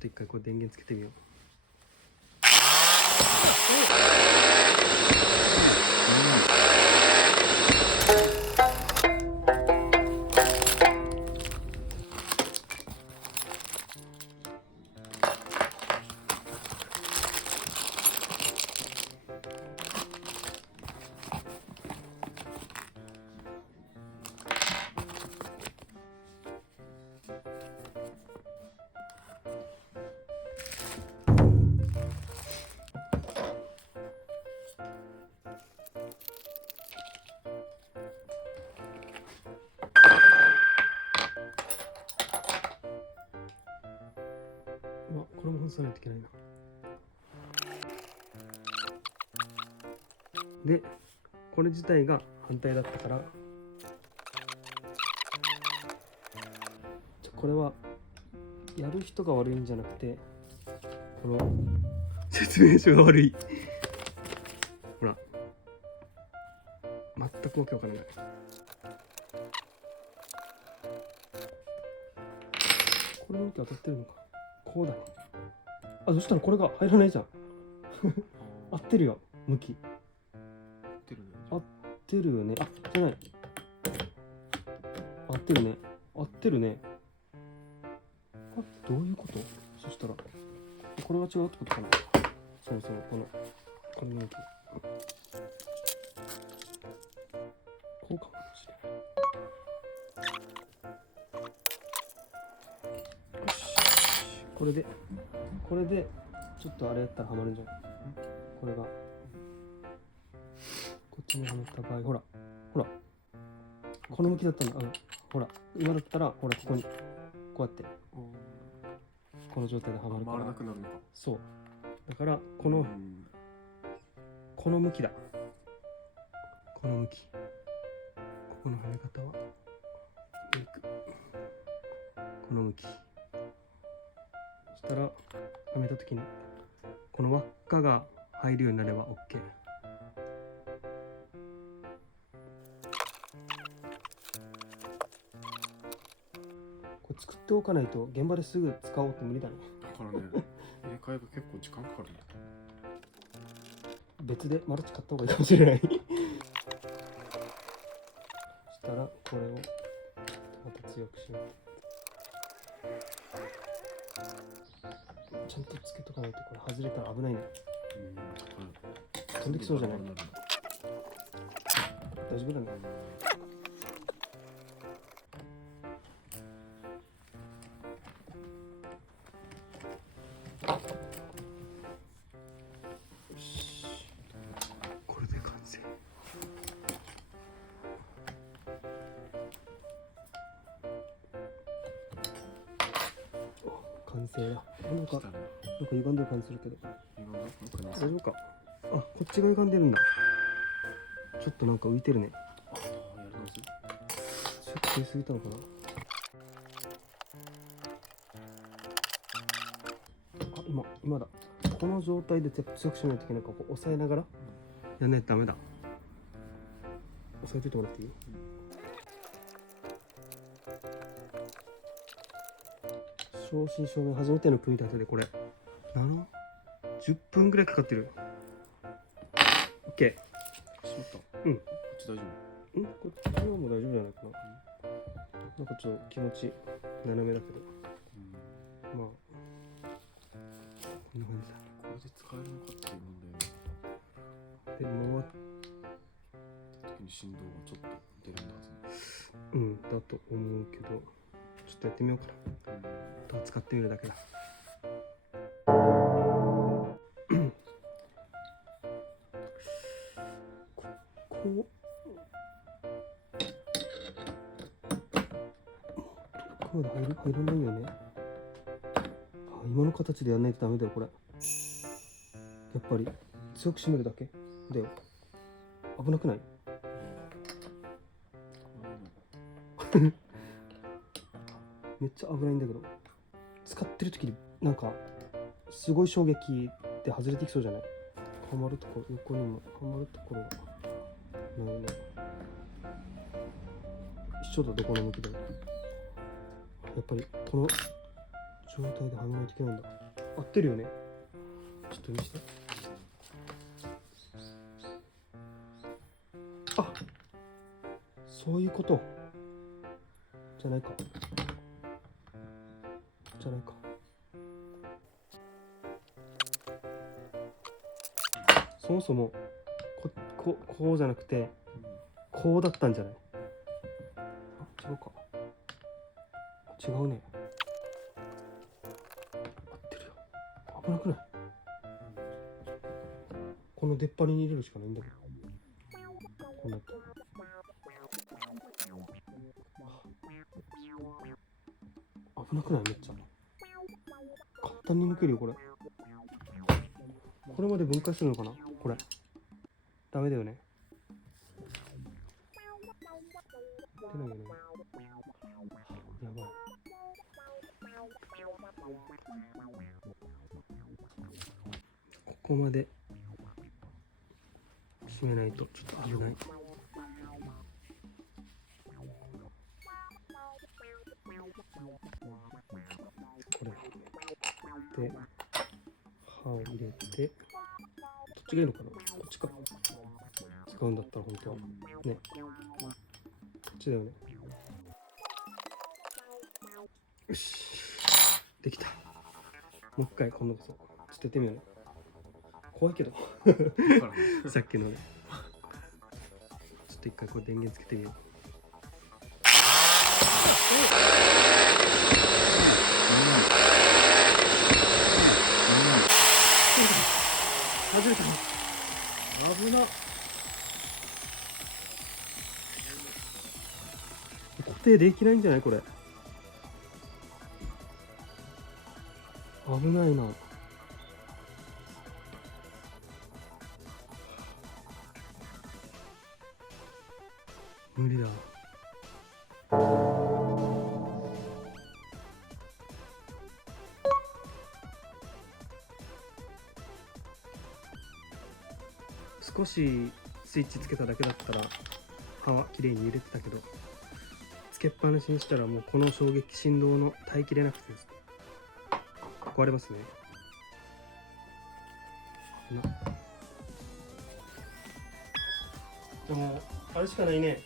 と一回こう電源つけてみよう。これも外さないといけないな。で、これ自体が反対だったから、これはやる人が悪いんじゃなくて、この説明書が悪い。ほら、全くわけわからない。これ向き当たってるのか。こうだね。あ、そしたらこれが入らないじゃん。合ってるよ、向き。合ってるよね。あ、じゃない。合ってるね。合ってるね。あ、どういうこと？そしたら、これが違うってことかな。そう、この向き。こうかもしれない。よし。これで、ちょっとあれやったらはまるんじゃない？これが。こっちにはまった場合、ほら。この向きだったんだ。ほら、今だったら、ほら、ここに、こうやって。この状態ではまるから。回らなくなるのか。そう。だから、この向きだ。この向き。ここのはめ方は、この向き。そしたら、はめたときに、この輪っかが入るようになれば OK。これ作っておかないと現場ですぐ使おうって無理だね。だからね、入れ替えが結構時間かかるね。別でマルチ買った方がいいかもしれない。そしたらこれをまた強くしよう。ちゃんとつけとかないとこれ外れたら危ないね。飛んできそうじゃない？大丈夫だね。よし、これで完成。完成だ。なんか歪んでる感じするけど。大丈夫か。あ、こっちが歪んでるんだ。ちょっとなんか浮いてるね。設定すぎたのかな。あ、今だ。この状態で強くしないといけないから、こう押さえながらやんないとダメだ。押さえといてもらっていい？正真正銘初めての組み立てでこれ10分ぐらいかかってる。 OK。 しまった。こっち大丈夫？こっちはもう大丈夫じゃないかな。なんかちょっと気持ち斜めだけど、まあこんな感じだ。これで使えるのかっていう問題で回っ時に振動がちょっと出るんだはず。だと思うけど、ちょっとやってみようかな。あとは使ってみるだけだ。こうまで入らないよね。今の形でやらないとダメだよこれ。やっぱり強く締めるだけだよ。危なくない？めっちゃ危ないんだけど、使ってる時になんかすごい衝撃で外れてきそうじゃない？はまるところ、横にもはまるところがないね。一緒だ、どこの向きでも。やっぱりこの状態ではめないといけないんだ。合ってるよね。ちょっと見して。あ、そういうことじゃないか。じゃないか。そもそもこうじゃなくてこうだったんじゃない？あ、違うか。違うね。合ってるよ。危なくない？この出っ張りに入れるしかないんだけど。こうなったら危なくない？めっちゃ簡単に抜けるよこれ。これまで分解するのかなこれ。ダメだよね。出ないよね。やばい。ここまで締めないとちょっと危ない。これで刃を入れて、どっちがいいのかな？こっちか。使うんだったら本当はね。こっちだよね。よし、できた。もう一回今度こそ捨ててみようね。怖いけどさっきのね。ちょっと一回これ電源つけてみよう。外れた。危な。固定できないんじゃないこれ。危ないな。無理だ。少しスイッチつけただけだったら刃は綺麗に揺れてたけど、つけっぱなしにしたらもうこの衝撃振動の耐えきれなくて壊れますね。でもあれしかないね。